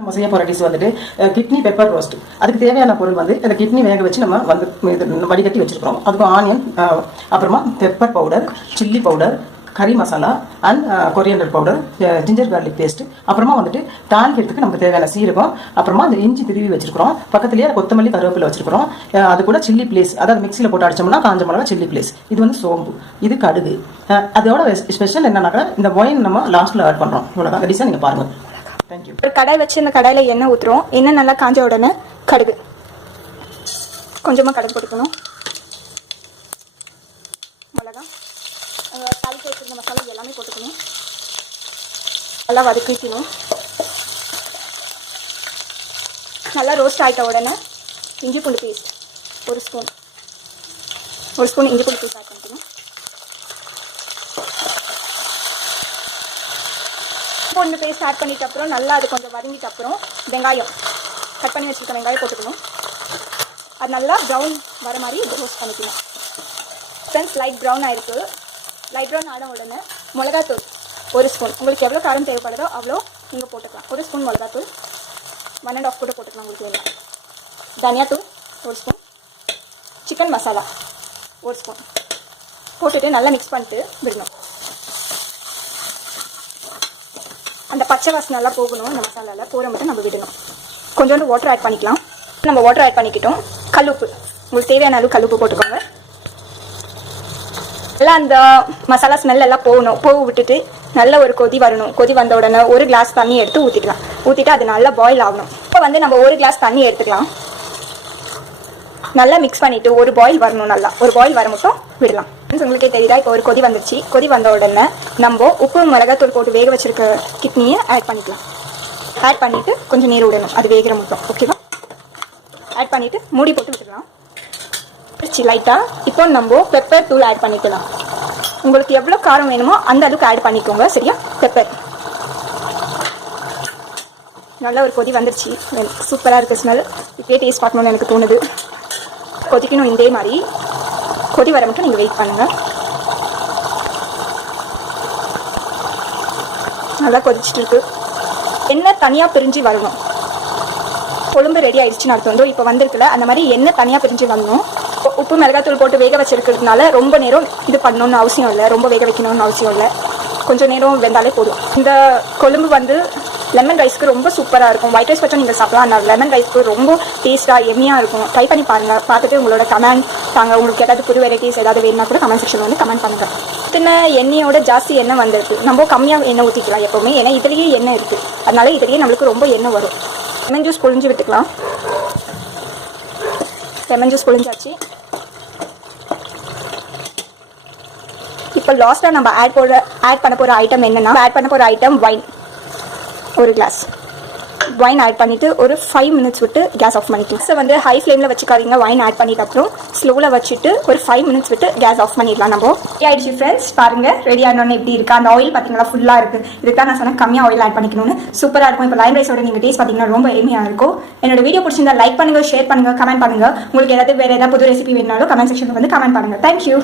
நம்ம செய்ய போகிற டிஷ் வந்துட்டு கிட்னி பெப்பர் ரோஸ்ட். அதுக்கு தேவையான பொருள் வந்து இந்த கிட்னி வேக வச்சு நம்ம வந்து வடிகட்டி வச்சுருக்கிறோம். அதுக்கும் ஆனியன், அப்புறமா pepper powder, chilli powder, curry masala and coriander powder, ginger garlic paste, அப்புறமா வந்துட்டு தாளிக்கிறதுக்கு நமக்கு தேவையான சீரகம், அப்புறமா அந்த இஞ்சி திருவி வச்சிருக்கிறோம். பக்கத்துலேயே கொத்தமல்லி கருவேப்பிலை வச்சிருக்கிறோம். அது கூட சில்லி பிளேஸ், அதாவது மிக்சியில் போட்டு அடிச்சோம்னா காஞ்ச மிளகா சில்லி பிளேஸ். இது வந்து சோம்பு, இது கடுகு. அதோட ஸ்பெஷல் என்னன்னாக்கா இந்த ஒயின் நம்ம லாஸ்ட்டில் ஆட் பண்ணுறோம். இவ்வளோதான் டிஷ்ஷை நீங்கள் பாருங்கள். தேங்க்யூ. ஒரு கடாய் வச்சு அந்த கடாயில் எண்ணெய் ஊற்றுறோம். எண்ணெய் நல்லா காஞ்ச உடனே கடுகு, கொஞ்சமாக கடுகு போட்டுக்கணும். மிளகா, தாளித்து வச்சுருந்த மசாலா எல்லாமே போட்டுக்கணும். நல்லா வதக்கிக்கணும். நல்லா ரோஸ்ட் ஆகிட்ட உடனே இஞ்சி பூண்டு பேஸ்ட் ஒரு ஸ்பூன் இஞ்சி பூண்டு பேஸ்ட் ஆட் பண்ணிக்கணும். பூண்டு பேஸ்ட் ஆட் பண்ணிட்ட அப்புறம் நல்லா அது கொஞ்சம் வதங்கிட்ட அப்புறம் வெங்காயம், கட் பண்ணி வச்சுருக்க வெங்காயம் போட்டுக்கணும். அது நல்லா ப்ரௌன் வர மாதிரி ரோஸ்ட் பண்ணிக்கணும். ஃப்ரெண்ட்ஸ், லைட் ப்ரௌன் ஆகிருக்கு. லைட் ப்ரௌன் ஆன உடனே மிளகாத்தூள் ஒரு ஸ்பூன், உங்களுக்கு எவ்வளோ காரம் தேவைப்படுதோ அவ்வளோ நீங்கள் போட்டுக்கலாம். ஒரு ஸ்பூன் மிளகாத்தூள், 1.5 கூட போட்டுக்கலாம் உங்களுக்கு வேணும். தனியாத்தூள் ஒரு ஸ்பூன், சிக்கன் மசாலா ஒரு ஸ்பூன் போட்டுட்டு நல்லா மிக்ஸ் பண்ணிட்டு விடணும். அந்த பச்சை வாசனை நல்லா போகணும். இந்த மசாலாவில் போகிற மட்டும் நம்ம விடணும். கொஞ்சோண்டு வாட்டர் ஆட் பண்ணிக்கலாம். நம்ம வாட்டர் ஆட் பண்ணிக்கிட்டோம். கல்லுப்பு, உங்களுக்கு தேவையான அளவு கல்லுப்பு போட்டுக்கோங்க. எல்லாம் அந்த மசாலா ஸ்மெல் எல்லாம் போக விட்டுட்டு நல்ல ஒரு கொதி வரணும். கொதி வந்த உடனே ஒரு கிளாஸ் தண்ணி எடுத்து ஊற்றிக்கலாம். ஊற்றிட்டு அது நல்லா பாயில் ஆகணும். இப்போ வந்து நம்ம ஒரு கிளாஸ் தண்ணி எடுத்துக்கலாம். நல்லா மிக்ஸ் பண்ணிவிட்டு ஒரு பாயில் வரணும். நல்லா ஒரு பாயில் வர மட்டும் விடலாம். உங்களுக்கே தெரியுதா, இப்போ ஒரு கொதி வந்துருச்சு. கொதி வந்த உடனே நம்ம உப்பு மிளகாத்தூள் போட்டு வேக வச்சிருக்க கிட்னியை ஆட் பண்ணிக்கலாம். ஆட் பண்ணிவிட்டு கொஞ்சம் நீர் விடணும், அது வேகிற மட்டும். ஓகேவா? ஆட் பண்ணிவிட்டு மூடி போட்டு விட்டுக்கலாம். லைட்டாக இப்போ நம்ம பெப்பர் தூள் ஆட் பண்ணிக்கலாம். உங்களுக்கு எவ்வளோ காரம் வேணுமோ அந்த அளவுக்கு ஆட் பண்ணிக்கோங்க. சரியா? பெப்பர். நல்லா ஒரு கொதி வந்துருச்சு. சூப்பராக இருக்குது ஸ்மெல். இப்போயே டேஸ்ட் பார்க்கணுன்னு எனக்கு தோணுது. கொதிக்கணும். இதே மாதிரி கொதி வர மட்டும் நீங்கள் வெயிட் பண்ணுங்கள். நல்லா கொதிச்சுட்டு இருக்கு. எண்ணெய் தனியாக பிரிஞ்சு வரணும். கொழும்பு ரெடி ஆயிடுச்சுன்னு அர்த்தம். இப்போ வந்திருக்குல்ல, அந்த மாதிரி எண்ணெய் தனியாக பிரிஞ்சு வரணும். உப்பு மிளகாத்தூள் போட்டு வேக வச்சிருக்கிறதுனால ரொம்ப நேரம் இது பண்ணணும்னு அவசியம் இல்லை. ரொம்ப வேக வைக்கணும்னு அவசியம் இல்லை. கொஞ்சம் நேரம் வெந்தாலே போதும். இந்த கொழும்பு வந்து லெமன் ரைஸ்க்கு ரொம்ப சூப்பராக இருக்கும். ஒயிட் ரைஸ் வச்சா நீங்கள் சாப்பிடலாம். ஆனால் லெமன் ரைஸ்க்கு ரொம்ப டேஸ்ட்டாக எம்மியாக இருக்கும். ட்ரை பண்ணி பாருங்கள். பார்த்துட்டு உங்களோட கமெண்ட் தாங்க. உங்களுக்கு ஏதாவது புது வெரைட்டிஸ் ஏதாவது வேணும்னா கூட கமெண்ட் செக்ஷனில் வந்து கமெண்ட் பண்ணுங்கள். இத்தனை எண்ணெயோட ஜாஸ்தி எண்ணெய் வந்துருக்கு. நம்ம கம்மியாக எண்ணெய் ஊற்றிக்கலாம் எப்போவுமே. ஏன்னா இதுலேயே எண்ணெய் இருக்குது. அதனால இதுலேயே நம்மளுக்கு ரொம்ப எண்ணெய் வரும். லெமன் ஜூஸ் புழிஞ்சு விட்டுக்கலாம். லெமன் ஜூஸ் புழிஞ்சாச்சு. இப்போ லாஸ்ட்டாக நம்ம ஆட் பண்ண போகிற ஐட்டம் என்னென்னா, ஆட் பண்ண போகிற ஐட்டம் வைன். ஒரு கிளாஸ் வைன் ஆட் பண்ணிவிட்டு ஒரு 5 மினிட்ஸ் விட்டு கேஸ் ஆஃப் பண்ணிக்கலாம். ஸோ வந்து ஹை ஃப்ளேமில் வச்சுக்காதீங்க. வைன் ஆட் பண்ணிட்டு அப்புறம் ஸ்லோவில் வச்சுட்டு ஒரு 5 மினிட்ஸ் விட்டு கேஸ் ஆஃப் பண்ணிடலாம். நம்ம ரெடி ஆயிடுச்சு ஃப்ரெண்ட்ஸ். பாருங்கள், ரெடி ஆனோன்னு எப்படி இருக்குது. அந்த ஆயில் பார்த்தீங்களா ஃபுல்லாக இருக்குது. இதுக்கு தான் நான் சொன்னேன் கம்மியாக ஆயில் ஆட் பண்ணிக்கணும்னு. சூப்பராக இருக்கும். இப்போ லைம் ரைஸோட நீங்கள் டேஸ்ட் பார்த்தீங்கன்னா ரொம்ப எளிமையாக இருக்கும். என்னோட வீடியோ பிடிச்சிருந்தா லைக் பண்ணுங்கள், ஷேர் பண்ணுங்கள், கமெண்ட் பண்ணுங்கள். உங்களுக்கு ஏதாவது வேறு ஏதாவது புது ரெசிபி வேணுனாலும் கமெண்ட் செக்ஷனில் வந்து கமெண்ட் பண்ணுங்கள். தேங்க்யூ.